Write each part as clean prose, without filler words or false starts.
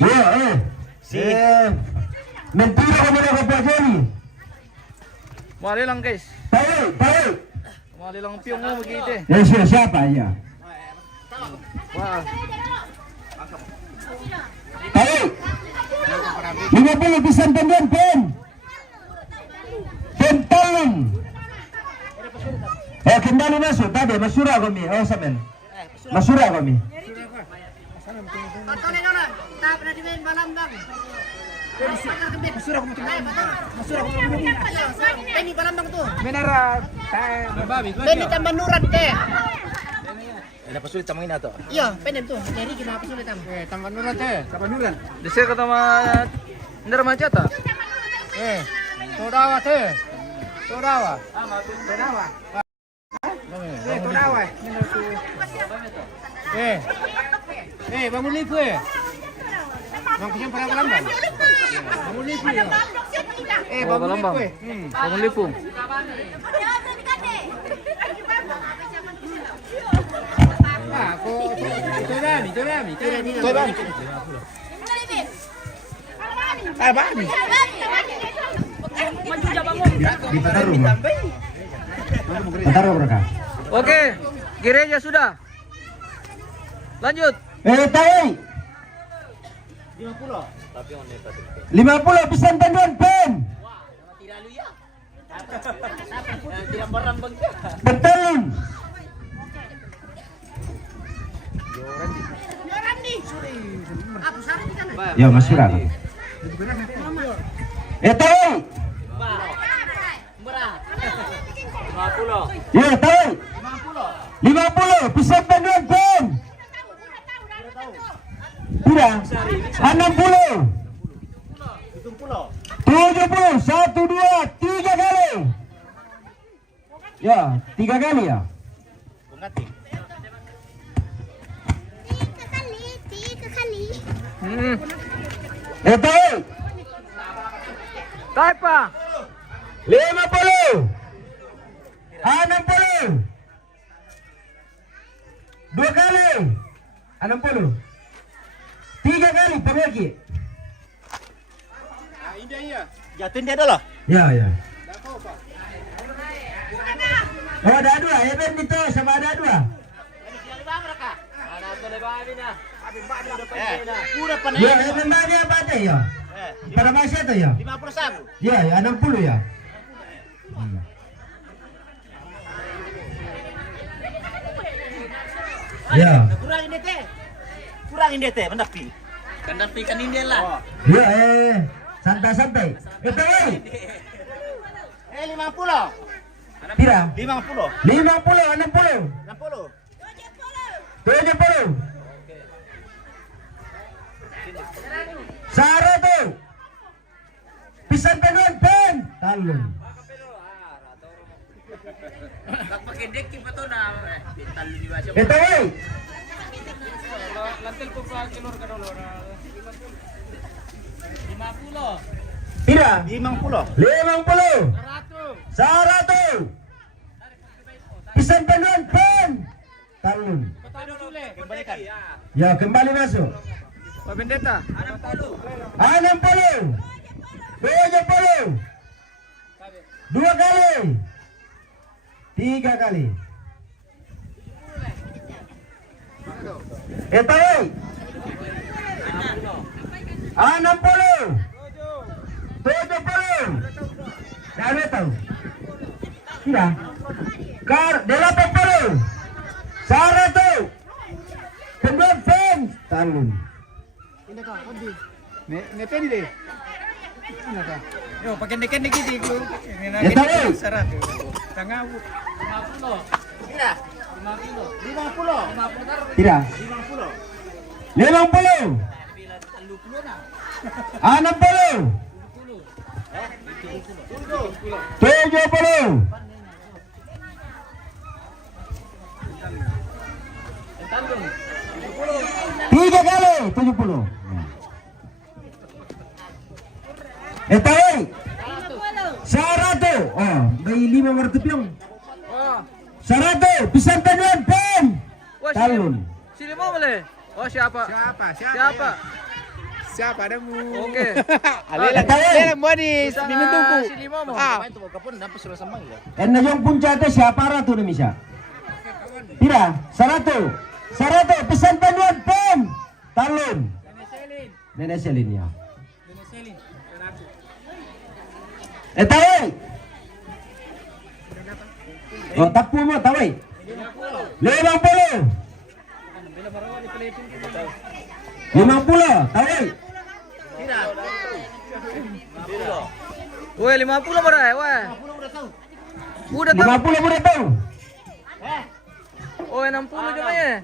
Iya, mentira kami nak pelajari. Mali lang guys. Tahu. Mali lang piung mo begitu. Siapa ya? Wah. Tahu. 50 pisan tendian pen. Pentalon. Kembali masuk tadi Masura kami. Oh samen. Masura kami. Ini Palembang tuh. Benar. Ini tambah nurat deh. Ada pasulit tamangin ato. Iya, penem tuh. Jadi gimana pasulit tam? Tambah nuran teh. Tambah nuran. Desa kata mah ndar macata. Todawa teh. Todawa. Todawa. Bangun lipu Bang Pisang pernah Palembang. Bangun lipu ya. Bangun lipu. Bangun lipu. Di Pataru mereka. Oke, gereja sudah. Lanjut. Tahu. 50 pisan tendian pen. Pentalon. Ya Masura. Tahu. Ya tahu. 50 pisan tendian pen. Tidak. 60. 70. 1, 2, 3 kali. Ya, 3 kali ya. Tiga kali. Tahu. Taipa. 50. 60. 2 kali. 60. 3 kali pergi. Jatuhin dia dulu. Ya. Oh ada 2, ya Ben itu sama ada 2. Udah Ya, panai. ya Ben mana apa ada ya? Pada masa itu ya? 51. Ya, 60 ya. Ya. Kurangin dia teh, mendapi. Mendapikan ini lah. Ya, santai-santai. Itu 50. Pira? 50. 50, 60. 60. 70. 100. Pisan penuan pen. Talon. Pakai dek pa to na. Talo di ba siya? Ito Lantil po pa kilor ka dolo. 50. Pira? 50. 50. 100. Pisan penuan pen. Talon. Kembalikan. Ya, kembali masuk. Pak Pendeta. 60. 70. 2 kali. 3 kali. Ito 60. 70. Dari tahu? Tidak. 80. 100. Kedua fans talun. Ini kah? Odi. Nepen deh. Yo, pakai neken dikit itu. Ya tahu. Sarat. Tengah 50. Tidak. 50. 50. 50. 60. 70. 3 kali 70. Ito 100. Oh, may 5 martupiong. Oh. 100. Pisan tanuan pen. Wah, Talun. sini mau boleh? Oh, siapa? Siapa? Siapa? Siapa adamu? Oke. Alela manis, Sana minum tunggu. si lima mo. Main tuh kapun nampak sudah sama ya. En na yung punca ito siya para to na misya. Tira, Sarato. Sarato, pesan panuan pom. Talon. Nene Selin ya. Tawai. Oh, tapu mo, tawai. 50. 50, tawai. Weh, 50 berai, weh. Udah tahu. 50 mo na to. Oh, 60 cuma ya.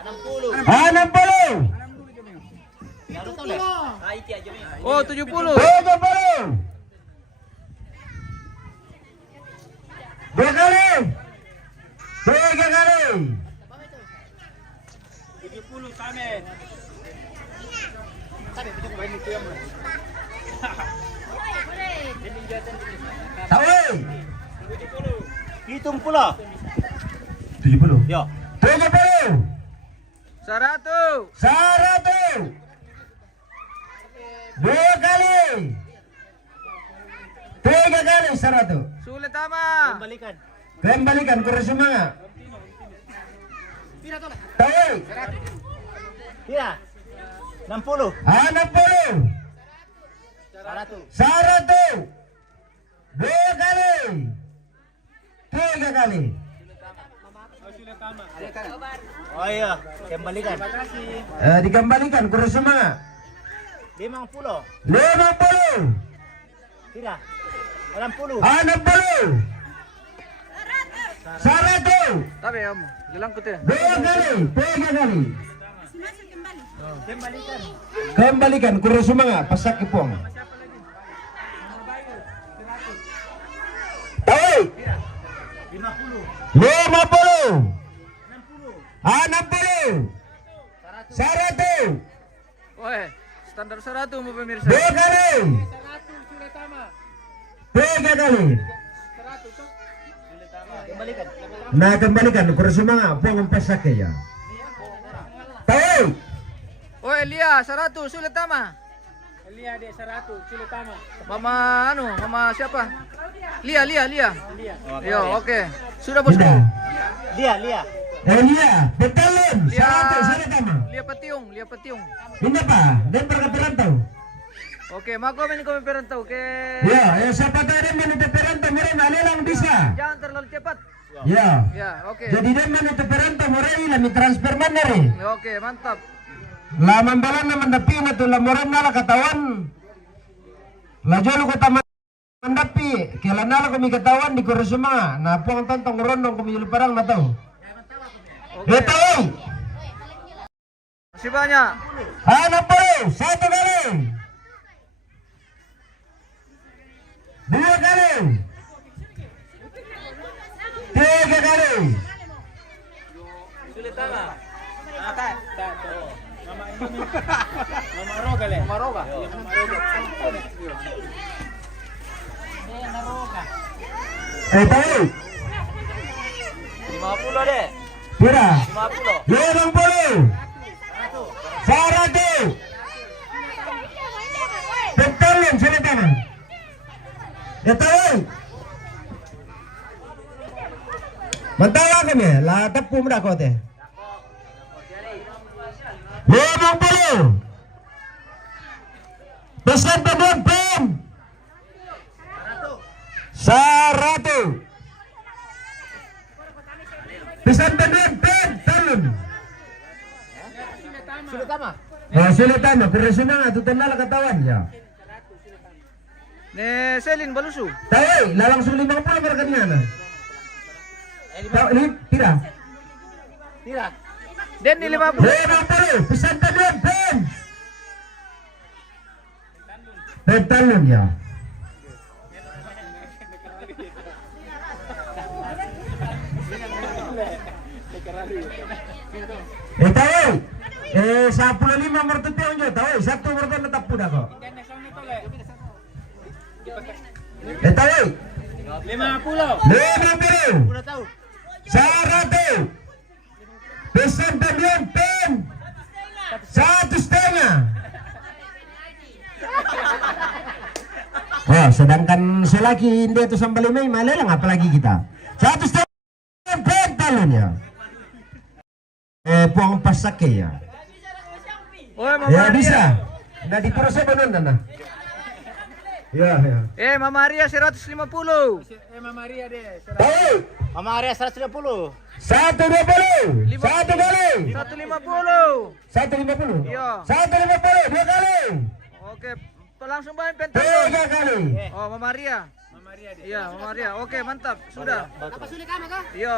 60. Oh, 70. 70. Dua kali. 3 kali. 70 Samen. Tawai. Hitung pula. 70. Yo. 70. 100. 100. 2 kali. 3 kali 100. Sulit ama. Kembalikan. Kembalikan kurang semangat. Tawai. Iya. 60. 60. 100. 2 kali. 3 kali. Oh iya, kembalikan. Dikembalikan kurang semangat. 50. 50. Tidak. 60. 60. 100. Tapi om, bilang kutip. 2 kali. 3 kali. Kembalikan. Kembalikan kurang semangat. Pasak ipong. Tawai. 50. 50. 60. 100. Weh, standar 100 mau pemirsa. 2 kali. 3 kali. Kembalikan. Nah, kembalikan kurang semangat. Pong pasak ya. Tawai. Weh, Lia 100 sulit ama. Lia dek 100, sulit tama. Mama siapa? Lia. Oh, Yo, oke. Sudah bosku. Sudah. Lia. Lia, betalon. Lia. 100 sana tama. Lia Petiung. Hindi pa. Dan perantau. Oke, mako men kami perantau ke. Ya, siapa tahu dia menutup perantau mereka malelang bisa. Jangan terlalu cepat. Ya. Ya, oke. Jadi dia menutup perantau mereka lami transfer mana rin. Oke, mantap. Laman balan na mandapi na to lamoran na la katawan. La jolo ko tama mandapi. Kailan na la kami katawan di kurusuma. Na po ang tontong rondong kami parang na to. Oke. Ito. Masih banyak. Ano po? 1 kali. 2 kali. 3 kali. Sulit ama. Mama roga. Tahu. 50 deh. Pira. 50. 50. 100. Betul yang sulit kan? Tahu. Matawa kami, la tapu mo ko te. 50. Pesan pembon pom. 100. Pesan pembon pom talon. Sulit tama. Sulit tama, pero sunang atutan na katawan ya. Ne Selin balusu. Tayo, lalang suli mga pala para kanina. Tira. Tidak. Den ni 50. Memang perlu, pesan pembon pom. Talon ya. Tahu. 15 mertupiang nyo, tahu. 1 mertu natapun ako. Tahu. 50. 50. Udah tahu. 100. Pesan pembon pom. 1,5. Oh, sedangkan selagi India itu sampai 5 malelang apalagi kita. 1,5 talonnya. Puang pasake ya. Oi, Mama Ya Maria. bisa. Nah di terus saya benar nah. Ya ya. Mama Maria 150. Mama Maria deh. Tahu. Mama Arya 150. 120. 1 kali. 150. 150. Iya. 150 2 kali. Oke, langsung main pentalon. 3 kali. Oh, Mama Maria. Mama Maria deh. Iya, Mama Maria. Oke, mantap. Sudah. Iya.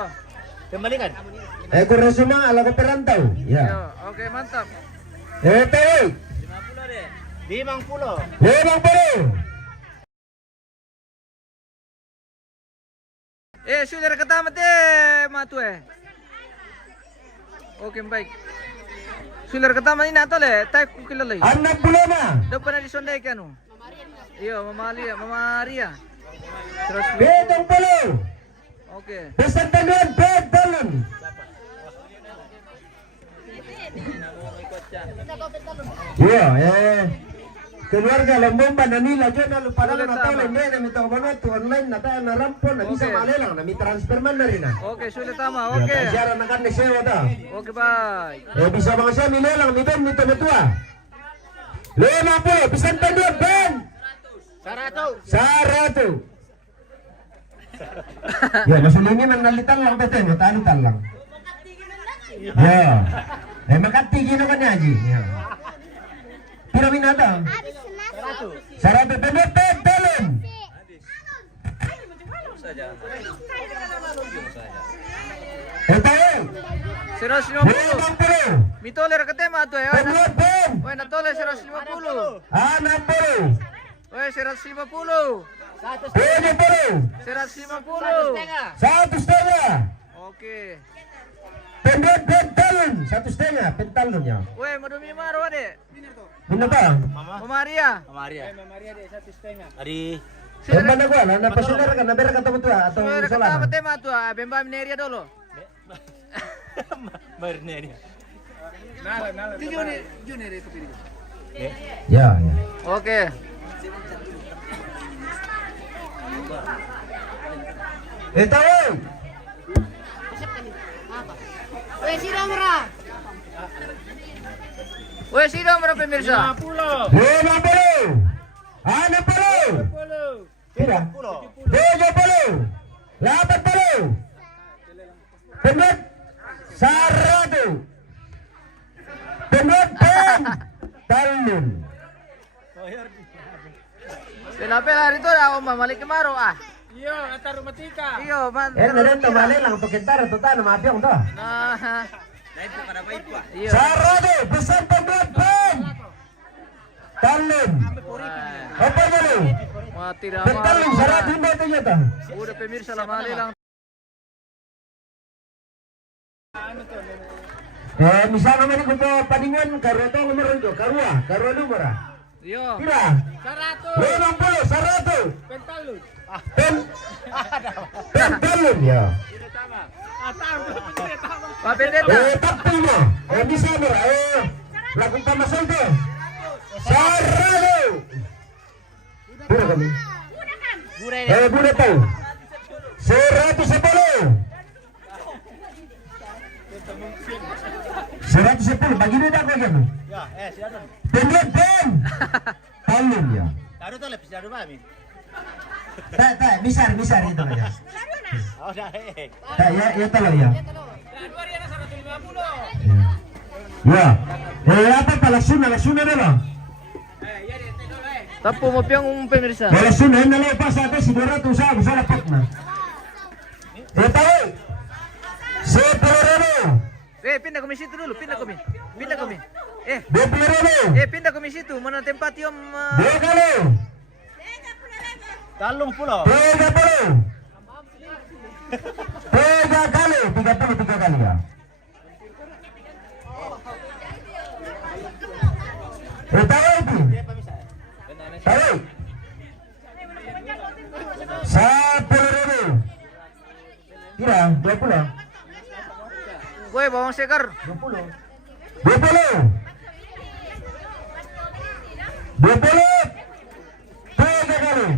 Kembalikan. Kurang semua ala ke perantau. Iya. Ya. Oke, mantap. Tahu. 50 deh. 50. 50. Sudah ketama matue. Oke, baik. Sudah ketama ini atau le? Tai kukilalay. 60 Dapat na disonday ka no? Iyo, Mama Maria. Terus. 70. Oke. Besar taluan, talon. Iya, keluarga Lombomba na nila dyan na parang Ulit natala tama. hindi na mitaw ba na online na tayo na rampo na bisa Okay. malelang na may transfer man na rin Oke, sudah tama. Oke. Siara na kan sewa ta. Oke, bye. Bisa mga siya milelang ni Ben nito matua. 50 bisan taluan Ben. 100. Saratu. Ya, masulini man nalitan lang beten, talitan lang. Ya. Makatigi na kanya Haji. Ya. Pira minata? 100. Saratu penetet talon. Tayo. 150. Mitole ra katema to eh. Penuat Ben. Oy, natole 150. 60. Oy, 150. 70. 150. 1,5. Oke. Pendek pentalon. 1,5 pentalon ya. Oy, madumi maro ade. Bina ba? Mama Maria. Mama Arya. Mama Maria deh 1,5. Adi. Bemba na gua, na pasunar ka na bera ka tamu tua atau Sudah musola. ketama tema to, bemba mineria dulu. Bayarnya dia. Nala. Ya, ya. Oke. Tahu. Wes, sino mara pemirsa? 50. 50. 60. 50. Kira. 70. 80. Pendek. 100. Pendek talon. Pela rito ako mamalik ke maro ah. Iyo, atar rumatika. Iyo, man. Narin tamali lang to kintar to ta na mapyong to. Nah. Iyo. 100. Besar pendek talon. Apa dulu? Mati dah Pentalon maro. 100 hindi to yata. Udah pemirsa lah mali lang. Misalnya naman ko po paningan karo to numero do karua numero. Iyo. Kira. 100. 50 100. Pentalun. Pentalon ya. Papendeta. Tapos mo. Bisa mo. Lakukan pamasal to. 100. Pura kami. Budak tahu. 110. 110 bagi dia dah kan? Ya, silakan. Pendek talon ya. Taruh tuh lebih dari mami. Tak besar itu aja. Oh, dah. Tak ya talon ya. Ya. Apa palasuna dulu. Tapo mo piyang pemirsa. Palasuna na lang pa sa atin siguro to sa lapak na. Tahu. Sepuluh. Pindah ke situ dulu, pindah kami. 20. Pindah ke situ, mana tempat yang 2 kali. Talung pulau. 30. 3 kali, 33 kali ya. Tahu itu. Tahu. 10.000. Kira 20. Gue bawang segar. 20. 20. 3 kali.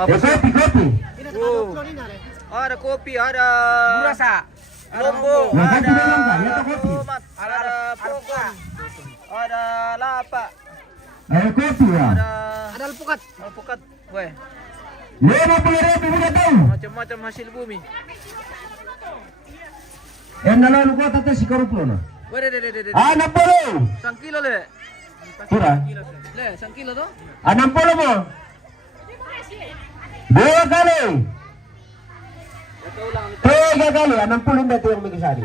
Apa sih? Kopi. Oh. Ada kopi, ada Burasa. lombok, Nah, ada kopi memang kan, ya, kopi. tomat, ada pokon, ada lapa, Kopi ya. ada alpukat, weh, 50.000 udah tahu. macam-macam hasil bumi. Nalalu ko tata si Karuplo na. Weh, de. 60. 1 kilo le. Kira? Le, 1 kilo to? 60 mo. Dua kali. Tiga kali, 60 na ito yung may kasali.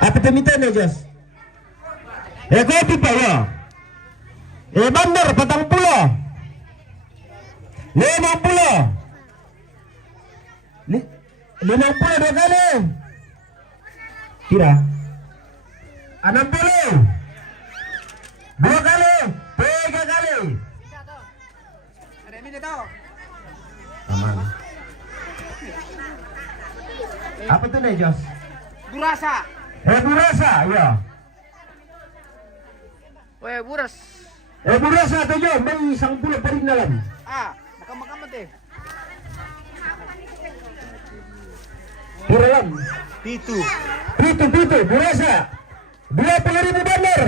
Apa temitan ya, Jas? Kopi pa ya. Bandar, 40. 50. 50 dua kali. Kira? 60. Dua kali. Tiga kali. Aman. Apa tuh nih, Jos? Burasa. Burasa, ya. Weh, buras. Burasa tuh Jo, may 10 pa rin na lang. Makam-makam teh. Kira lang. Pitu. Pitu, burasa. 20.000 bandar.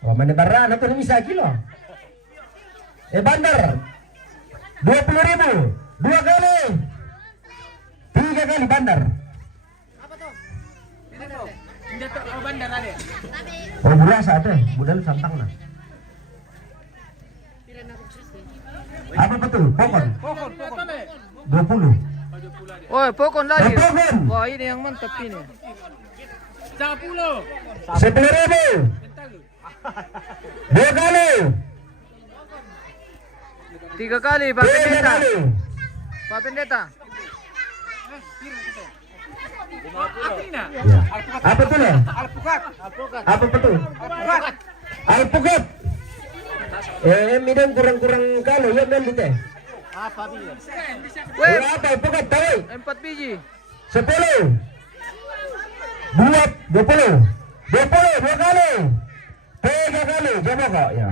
Oh, mana barra, na to ni 1 kilo. Bandar. 20.000. Dua kali. Tiga kali bandar. Hindi to bandar ada. Oh, burasa ada. Budal santang na. Apa betul? Pokon. Pokon. 20. Woi, pokon lagi. Pokon. Wah, ini yang mantap ini. 10. 10.000. Dua kali. 3 kali, Pak Tiga Pendeta. kali. Pak Pendeta. Atina. Ya. Apa tuh lah? Alpukat. Apa betul? Alpukat. Alpukat. Midang kurang-kurang kalo ya men dite. Weh, Apa alpukat tahu? 4 biji. 10. 20. 20 dua kali. Tiga kali. Coba kok ya.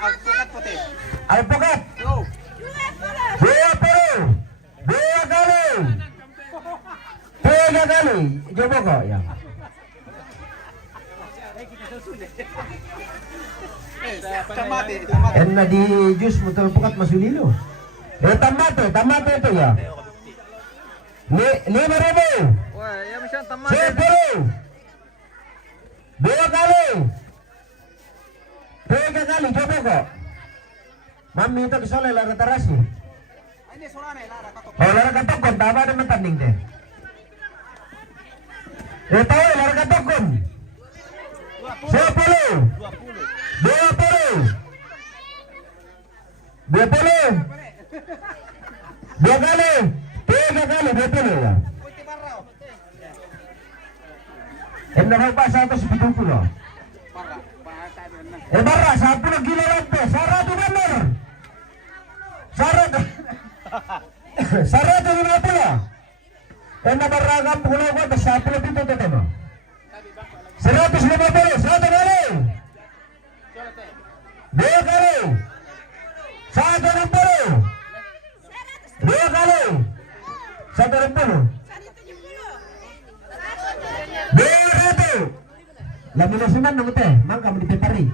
Alpukat putih. Alpukat. 20. Dua kali. Tiga kali. Coba kok ya. Enak di jus betul alpukat masulilo. Tamate itu ya. 5.000. Wah, yang bisa tamat. 10. Dua kali. Tiga kali coba kok. Mami itu kesoleh lara tarasi. Oh, lara katokon, tama ada matanding deh. Tahu lara katokon. 10. 20. 20. Dua kali. Tiga kali 20 ya. Enggak apa 170. Barra 10 kilo lantai. Syarat benar. Syarat 150. Enggak barra kampung lo gua 10 itu tema. 150. Satu kali. Dua kali. 160. Dua kali. 160. 200. Laminasungan nang teh, mang kamu dipepari.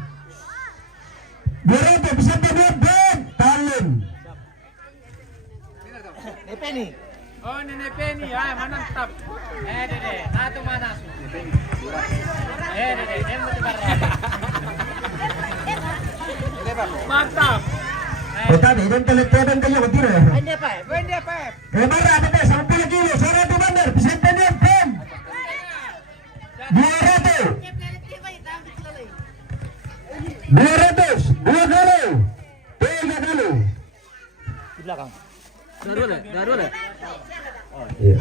200 bisa temen ben talun. Penny. Oh, Nenek Penny. Mantap. Dede. Satu mana? Dede. Mantap. Tadi dan telepon kayo matira. Vende apa? Barra ada teh 10 kilo, 100 bandar, bisa temen ben. 200. 200. Dua kali. Tiga kali. Di belakang. Daru le. Iya.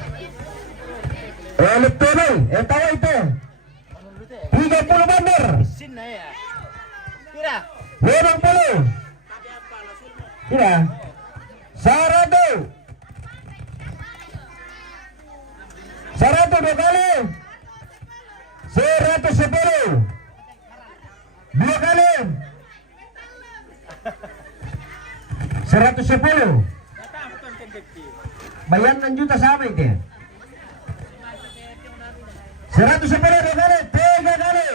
Betul. Tahu itu. 30 bandar. Sini ya. Kira. 50. Kira. 100. dua kali. 110. Dua kali. 110. Bayaran juta sama itu. 110 dua kali. 3 kali.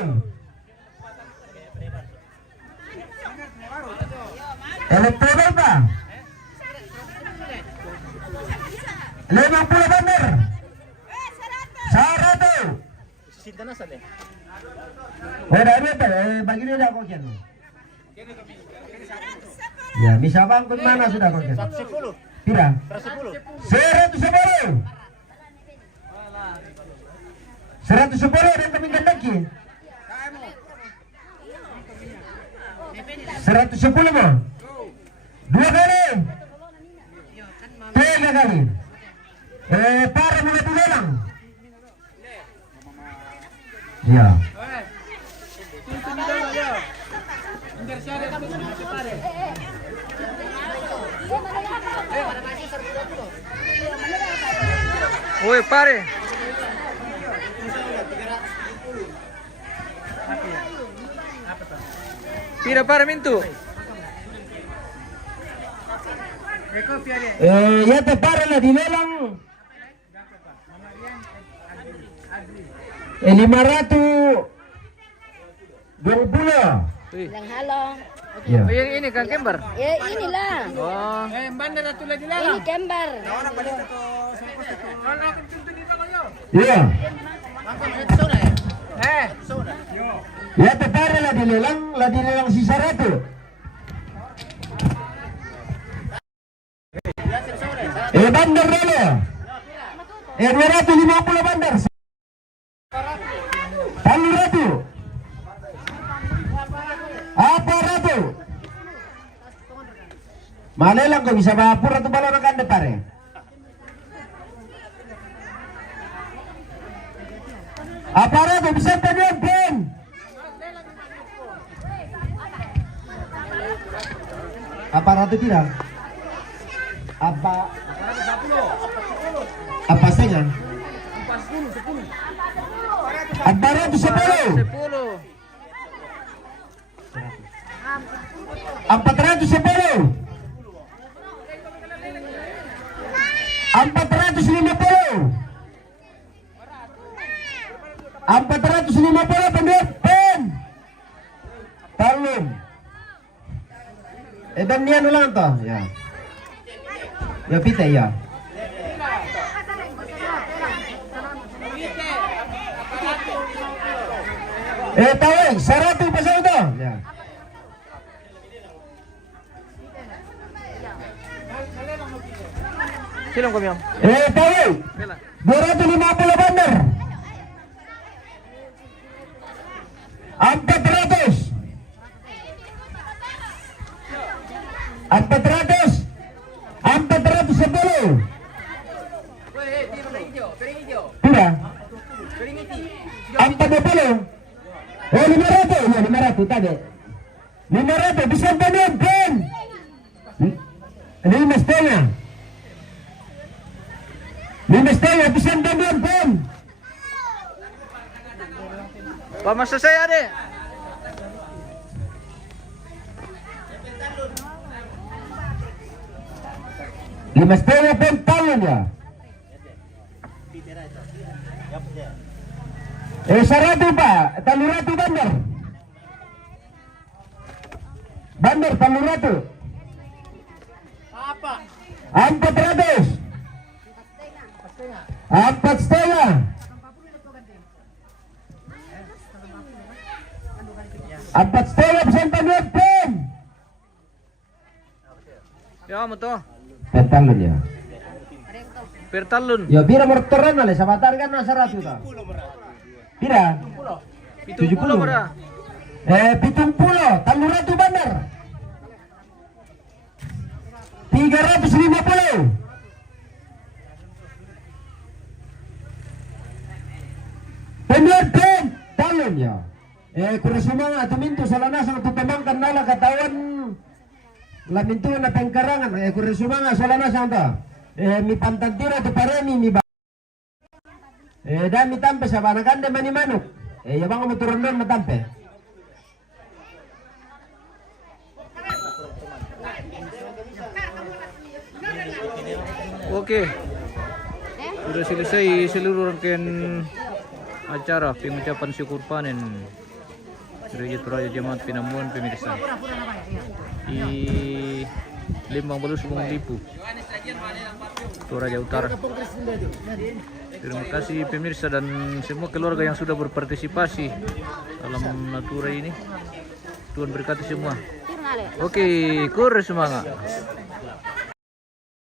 Elektronik pak. 50 bandar. 100. Sinta na sale. Dari apa? Bagi dia dah kokian. Ya, bisa bangkut mana sudah kokian? 110. Tidak. 110. 110. 110 dan kami gendaki. 110 mah. 2 kali. 3 kali. Para mulai tulang. Ya. Woi, pare. Pira pare mintu. Ya te para lah dilelang. 520. Wih. Yang halo. Ya. Oh, yang ini Kang Kembar. Ya inilah. Oh. Banda na tulad nila. Ini kembar. Iya. Eh, Ya te para lah dilelang sisa ratu. Bandar dulu. 250 bandar. 100. Apa ratu? Malelang kau bisa bapur atau balon akan depare. Apa ratu bisa penonton? Apa ratu tidak? Apa setengah? 410. 10. 410. 450. 450 penduduk. Tolong. Dan nian ulang toh, ya. Ya pita ya. Tahu 100 pasal itu. Ya. Silang kami, Om. Tahu Bela. 250 bandar. 400. 400. 410. Tidak. 420. 500. Ya 500 tadi. 500 bisa penonton. 5,5. 5,5 bisa penonton. Pamasa saya deh. Lima setengah pun tahun ya. 100 pak, 300 bandar. Bandar 300. apa? 400. 4,5. 4,5 bisa penonton. Ya, mo to. Pentalun ya. Pertalun. Ya bira mortoran ale sabatar kan 100 ta. Bira? 70 mara. 70, 300 bandar. 350. Penonton talon ya. Kurasumanga tuminto sa lanasang tutamangkan nala katawan laminto na pengkarangan. Kurasumanga sa lanasang ta. Mi pantantira tu paremi mi ba. Dami tampe sa banakan de mani manuk. Ya bang mo turun doon matampe. Oke. Sudah selesai seluruh rangkaian acara pengucapan syukur panen Gereja Toraja Jemaat Pinamuan pemirsa di Lembang Balus Bung Lipu, Toraja Utara. Terima kasih pemirsa dan semua keluarga yang sudah berpartisipasi dalam natura ini. Tuhan berkati semua. Oke, kur semangat.